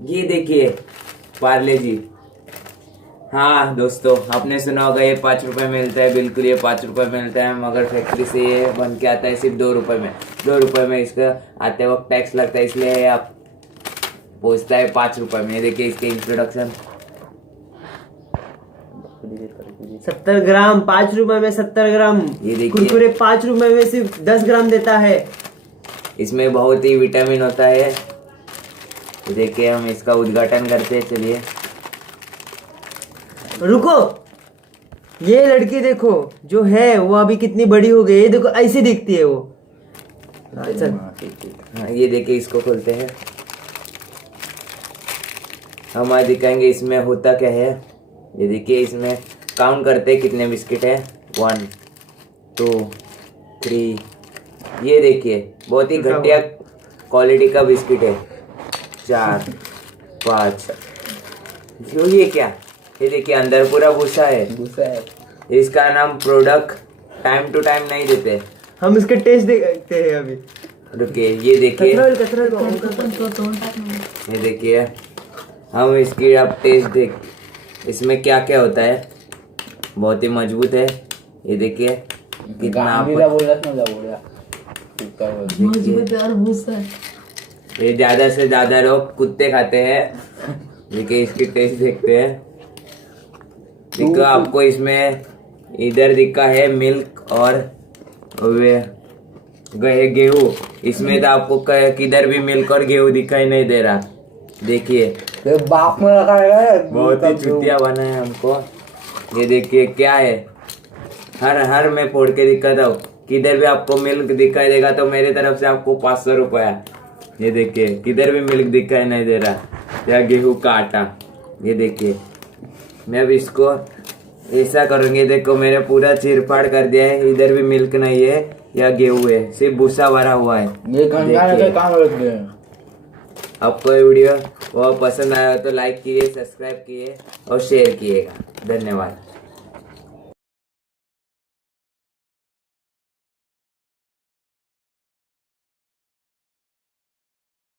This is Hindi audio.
ये देखिए पार्ले जी। हाँ दोस्तों, आपने सुना होगा ये 5 रुपए मिलता है। बिल्कुल ये 5 रुपए मिलता है, मगर फैक्ट्री से ये बन के आता है सिर्फ 2 रुपए में। 2 रुपए में इसका आते वक्त टैक्स लगता है, इसलिए ये आप पहुंचता है 5 रुपए में। देखिए इसके इंट्रोडक्शन। 70 ग्राम 5 रुपए में 70 ग्राम। ये देखिए कुरकुरे 5 रुपए में सिर्फ 10 ग्राम देता है। इसमें बहुत ही विटामिन होता है। ये देखिए हम इसका उद्घाटन करते हैं, चलिए। रुको, ये लड़की देखो जो है वो अभी कितनी बड़ी हो गई है। देखो ऐसी दिखती है वो। चल। हाँ, ये देखिए इसको खोलते हैं। हम आज दिखाएंगे इसमें होता क्या है। ये देखिए इसमें काउंट करते हैं कितने बिस्किट है। 1 2 3। ये देखिए बहुत ही घटिया क्वालिटी का बिस्किट है। 4 5। जो ये क्या, ये देखिए अंदर पूरा भूसा है। इसका नाम प्रोडक्ट टाइम टू टाइम नहीं देते। हम इसके टेस्ट देखते हैं अभी। रुकिए, ये देखिए ये देखिए हम इसकी अब टेस्ट देख। इसमें क्या क्या होता है। बहुत ही मजबूत है। ये देखिए कितना ये ज्यादा से ज्यादा लोग कुत्ते खाते हैं। देखिए इसकी टेस्ट देखते हैं। देखो आपको इसमें इधर दिखा है मिल्क और वे गेहूं। इसमें तो आपको किधर भी मिल्क और गेहूं दिखाई नहीं दे रहा। देखिए बाप में रखा है, बहुत ही चुतिया बना है हमको। ये देखिए क्या है, हर मैं फोड़ के दिखाता हूँ। किधर भी आपको मिल्क दिखाई देगा तो मेरे तरफ से आपको 500 रुपया। ये देखिए किधर भी मिल्क दिखाई नहीं दे रहा या गेहूं का आटा। ये देखिए मैं अब इसको ऐसा करूँगी। देखो मैंने पूरा चीरफाड़ कर दिया है। इधर भी मिल्क नहीं है या गेहूं है, सिर्फ भूसा भरा हुआ है। आपको ये वीडियो वो पसंद आया हो तो लाइक कीजिए, सब्सक्राइब कीजिए और शेयर कीजिएगा। धन्यवाद।